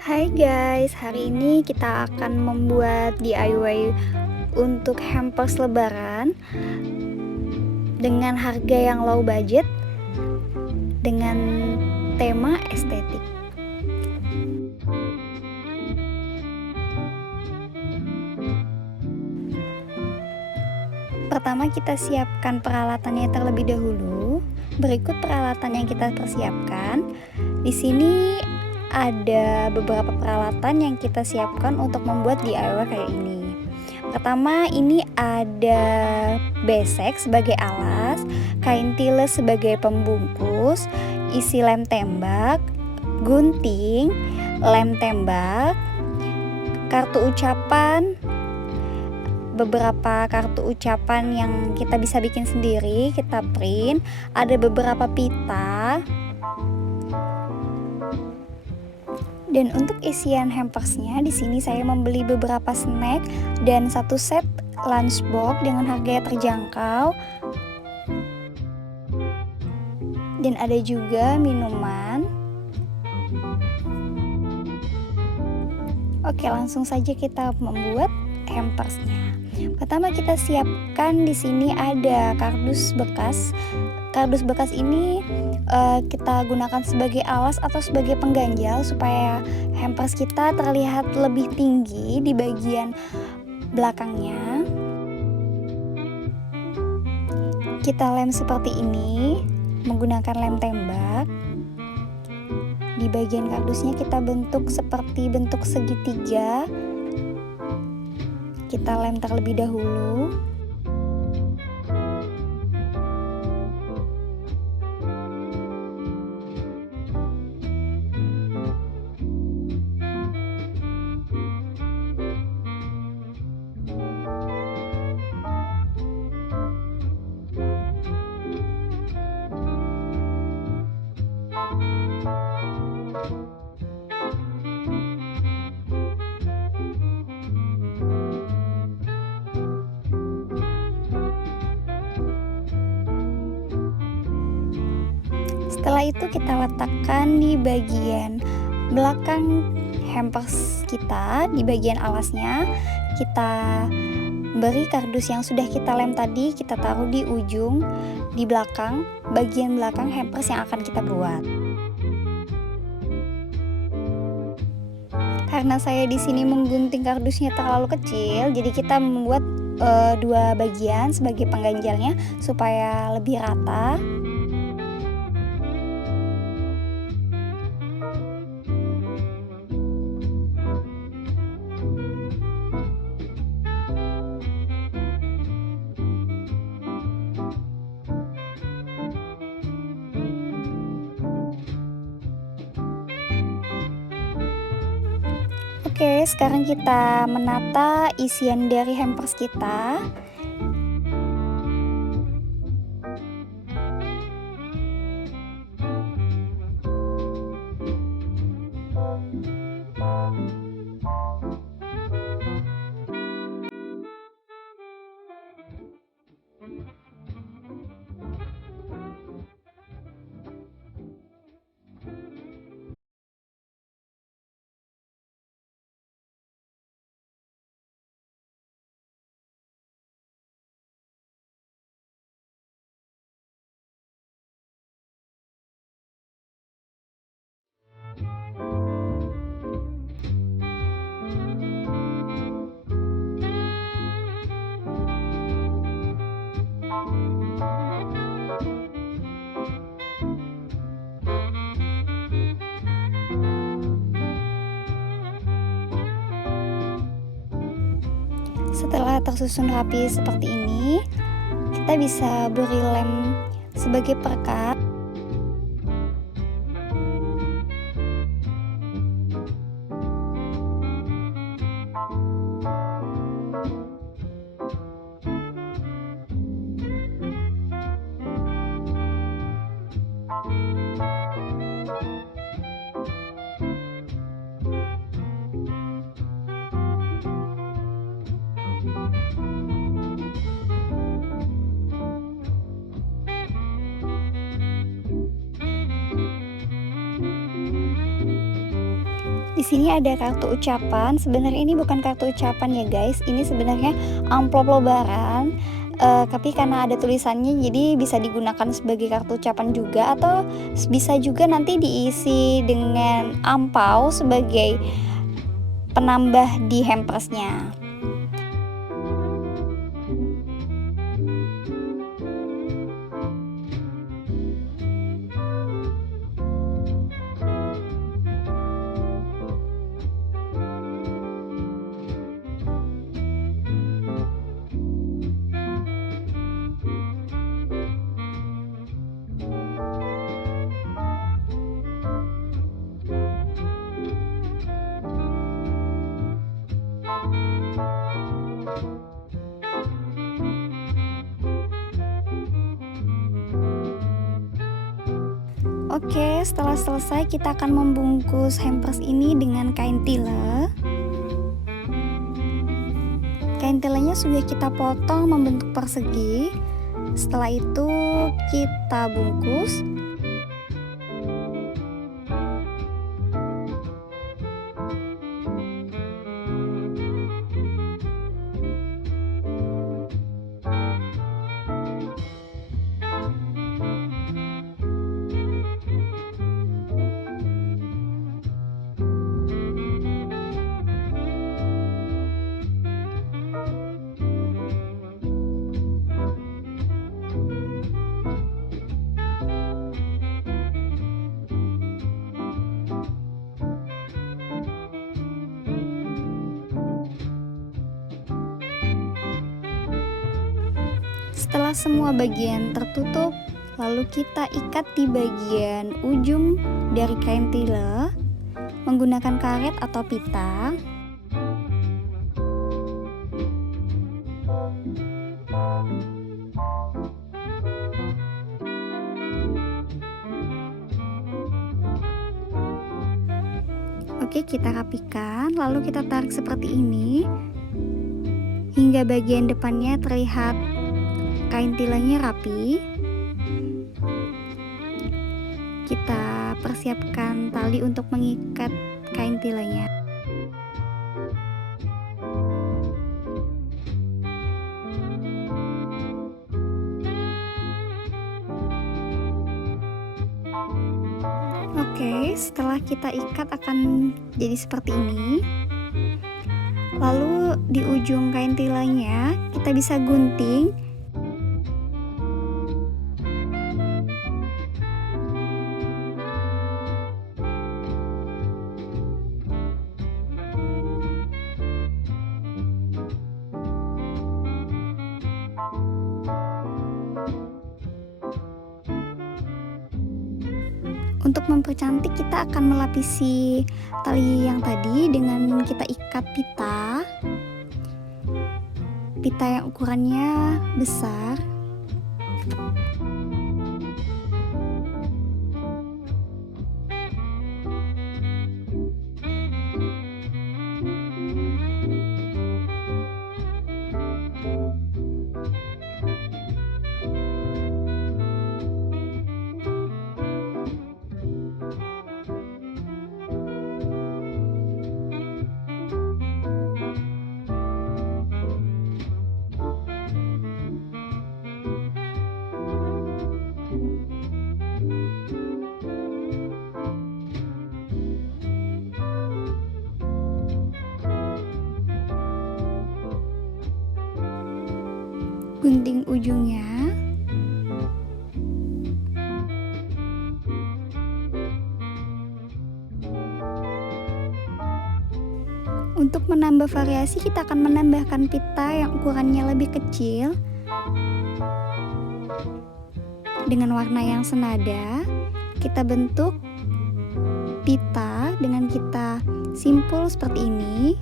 Hai guys, hari ini kita akan membuat DIY untuk hampers lebaran dengan harga yang low budget dengan tema estetik. Pertama kita siapkan peralatannya terlebih dahulu. Berikut peralatan yang kita persiapkan. Di sini ada beberapa peralatan yang kita siapkan untuk membuat DIY kayak ini. Pertama, ini ada besek sebagai alas, kain tiles sebagai pembungkus, isi lem tembak, gunting, lem tembak, kartu ucapan, beberapa kartu ucapan yang kita bisa bikin sendiri, kita print, ada beberapa pita. Dan untuk isian hampersnya, di sini saya membeli beberapa snack dan satu set lunchbox dengan harga yang terjangkau. Dan ada juga minuman. Oke, langsung saja kita membuat hampersnya. Pertama kita siapkan di sini ada kardus bekas. Kardus bekas ini kita gunakan sebagai alas atau sebagai pengganjal supaya hampers kita terlihat lebih tinggi di bagian belakangnya. Kita lem seperti ini menggunakan lem tembak. Di bagian kardusnya kita bentuk seperti bentuk segitiga. Kita lem terlebih dahulu. Setelah itu kita letakkan di bagian belakang hampers kita, di bagian alasnya kita beri kardus yang sudah kita lem tadi, kita taruh di ujung, di belakang, bagian belakang hampers yang akan kita buat. Karena saya di sini menggunting kardusnya terlalu kecil, jadi kita membuat dua bagian sebagai pengganjalnya supaya lebih rata. Oke, sekarang kita menata isian dari hampers kita. Setelah tersusun rapi seperti ini, kita bisa beri lem sebagai perekat. Di sini ada kartu ucapan. Sebenarnya ini bukan kartu ucapan ya guys, ini sebenarnya amplop lebaran. Tapi karena ada tulisannya jadi bisa digunakan sebagai kartu ucapan juga, atau bisa juga nanti diisi dengan angpau sebagai penambah di hampersnya. Oke, setelah selesai kita akan membungkus hampers ini dengan kain tile. Kain tilenya sudah kita potong membentuk persegi. Setelah itu kita bungkus. Setelah semua bagian tertutup, lalu kita ikat di bagian ujung dari kain tile menggunakan karet atau pita. Oke, kita rapikan, lalu kita tarik seperti ini hingga bagian depannya terlihat kain tilenya rapi. Kita persiapkan tali untuk mengikat kain tilenya. Oke, setelah kita ikat akan jadi seperti ini. Lalu di ujung kain tilenya kita bisa gunting. Untuk mempercantik kita akan melapisi tali yang tadi dengan kita ikat pita. Pita yang ukurannya besar. Gunting ujungnya. Untuk menambah variasi kita akan menambahkan pita yang ukurannya lebih kecil dengan warna yang senada. Kita bentuk pita dengan kita simpul seperti ini.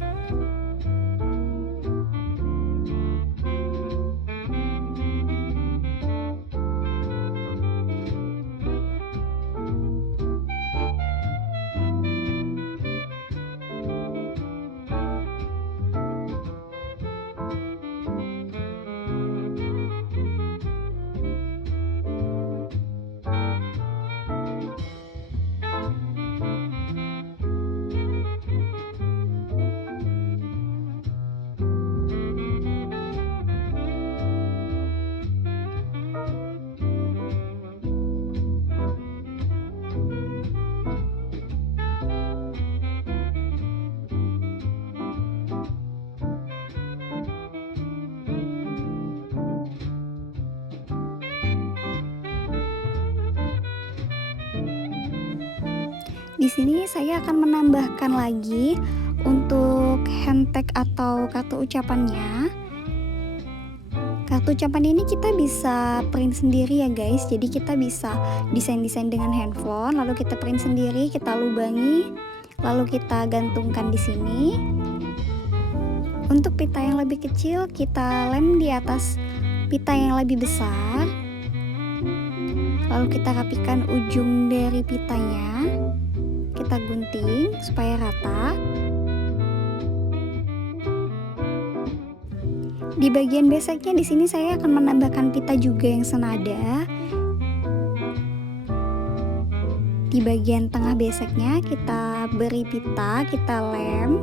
Di sini saya akan menambahkan lagi untuk handtag atau kartu ucapannya. Kartu ucapan ini kita bisa print sendiri ya guys. Jadi kita bisa desain-desain dengan handphone, lalu kita print sendiri, kita lubangi, lalu kita gantungkan di sini. Untuk pita yang lebih kecil kita lem di atas pita yang lebih besar. Lalu kita rapikan ujung dari pitanya. Kita gunting supaya rata. Di bagian beseknya di sini saya akan menambahkan pita juga yang senada. Di bagian tengah beseknya kita beri pita, kita lem.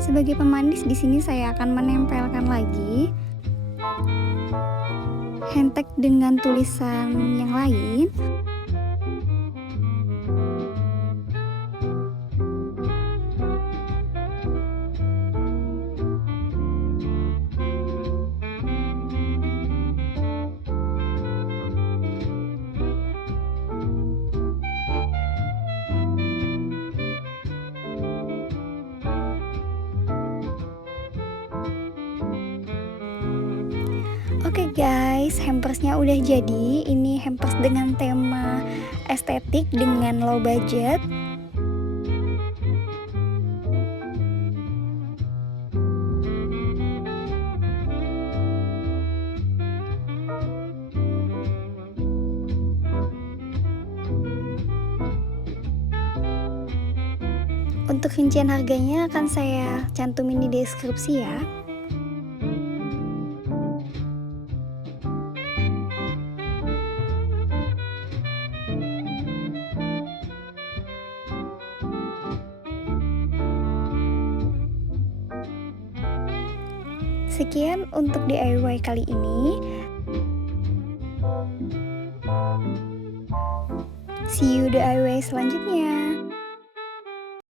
Sebagai pemanis di sini saya akan menempelkan lagi handtag dengan tulisan yang lain. Oke guys, hampersnya udah jadi. Ini hampers dengan tema estetik dengan low budget. Untuk rincian harganya akan saya cantumin di deskripsi ya. Sekian untuk DIY kali ini. See you DIY selanjutnya.